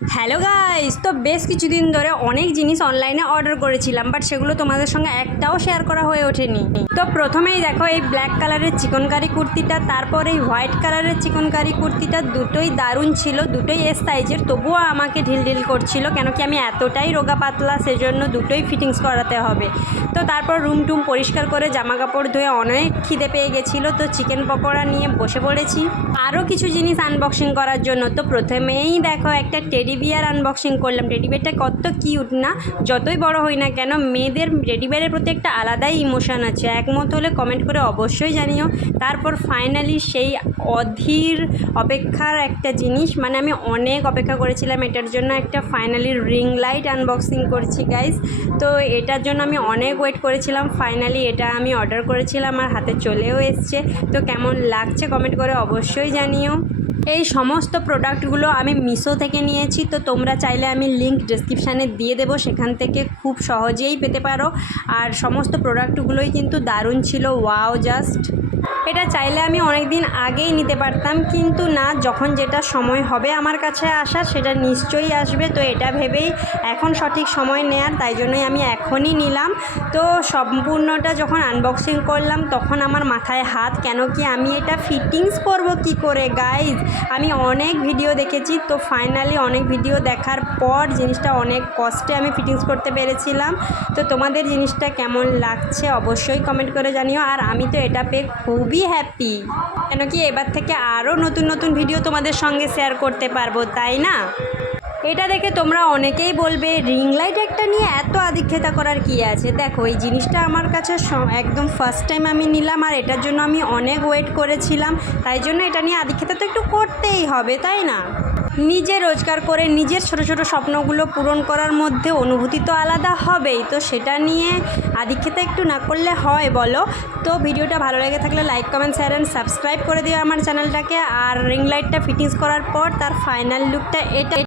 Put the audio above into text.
Hello guys, তো বেশ কিছুদিন ধরে অনেক জিনিস অনলাইনে অর্ডার করেছিলাম, বাট সেগুলো তোমাদের সঙ্গে একটাও শেয়ার করা হয়ে ওঠেনি। তো প্রথমেই দেখো এই ব্ল্যাক কালারের চিকনকারি কুর্তিটা, তারপর এই হোয়াইট কালারের চিকনকারি কুর্তিটা, দুটোই দারুণ ছিল, দুটোই এস সাইজের, তবুও আমাকে ঢিল করছিল কেন কি আমি এতটাই রোগা পাতলা, সেজন্য দুটোই ফিটিংস করাতে হবে। তো তারপর রুম টুম পরিষ্কার করে জামা কাপড় ধুয়ে অনেক খিদে পেয়ে গেছিলো, তো চিকেন পকোড়া নিয়ে বসে পড়েছি আরও কিছু জিনিস আনবক্সিং করার জন্য। তো প্রথমেই দেখো একটা টেডি বিয়ার আনবক্সিং করলাম। টেডি বিয়ারটা কত কিউট না, যতই বড় হই না কেন মেয়েদের টেডি বিয়ারের প্রতি একটা আলাদাই ইমোশন আছে। একমত হলে কমেন্ট করে অবশ্যই জানিও। তারপর ফাইনালি সেই অধীর অপেক্ষার একটা জিনিস, মানে আমি অনেক অপেক্ষা করেছিলাম এটার জন্য, একটা ফাইনালি রিং লাইট আনবক্সিং করছি গাইজ। তো এটার জন্য আমি অনেক ওয়েট করেছিলাম, ফাইনালি এটা আমি অর্ডার করেছিলাম আর হাতে চলেও এসছে। তো কেমন লাগছে কমেন্ট করে অবশ্যই জানিও। এই সমস্ত প্রোডাক্টগুলো আমি মিশো থেকে নিয়েছি, তো তোমরা চাইলে আমি লিঙ্ক ডেসক্রিপশানে দিয়ে দেবো, সেখান থেকে খুব সহজেই পেতে পারো। আর সমস্ত প্রোডাক্টগুলোই কিন্তু দারুণ ছিল, ওয়াও জাস্ট। এটা চাইলে আমি অনেক দিন আগেই নিতে পারতাম, কিন্তু না, যখন যেটা সময় হবে আমার কাছে আসার সেটা নিশ্চয়ই আসবে। তো এটা ভেবেই এখন সঠিক সময় নেয়ার, তাই জন্যই আমি এখনই নিলাম। তো সম্পূর্ণটা যখন আনবক্সিং করলাম তখন আমার মাথায় হাত, কেন কি আমি এটা ফিটিংস করব কি করে গাইজ। আমি অনেক ভিডিও দেখেছি, তো ফাইনালি অনেক ভিডিও দেখার পর জিনিসটা অনেক কষ্টে আমি ফিটিংস করতে পেরেছিলাম। তো তোমাদের জিনিসটা কেমন লাগছে অবশ্যই কমেন্ট করে জানিও। আর আমি তো এটা পেয়ে খুবই হ্যাপি, কেন কি এবার থেকে আরও নতুন নতুন ভিডিও তোমাদের সঙ্গে শেয়ার করতে পারবো, তাই না? এটা দেখে তোমরা অনেকেই বলবে রিং লাইট একটা নিয়ে এত আদিক্ষেতা করার কি আছে। দেখো এই জিনিসটা আমার কাছে একদম ফার্স্ট টাইম আমি নিলাম, আর এটার জন্য আমি অনেক ওয়েট করেছিলাম, তাই জন্য এটা নিয়ে আদিক্ষেতা তো একটু করতেই হবে, তাই না? নিজে রোজগার করে নিজের ছোট ছোট স্বপ্নগুলো পূরণ করার মধ্যে অনুভূতি তো আলাদা হবেই, তো সেটা নিয়ে আদিক্ষেতা একটু না করলে হয় বলো? তো ভিডিওটা ভালো লেগে থাকলে like comment share and subscribe করে দিও আমার চ্যানেলটাকে। আর রিং লাইটটা ফিটিংস করার পর তার ফাইনাল লুকটা এটা।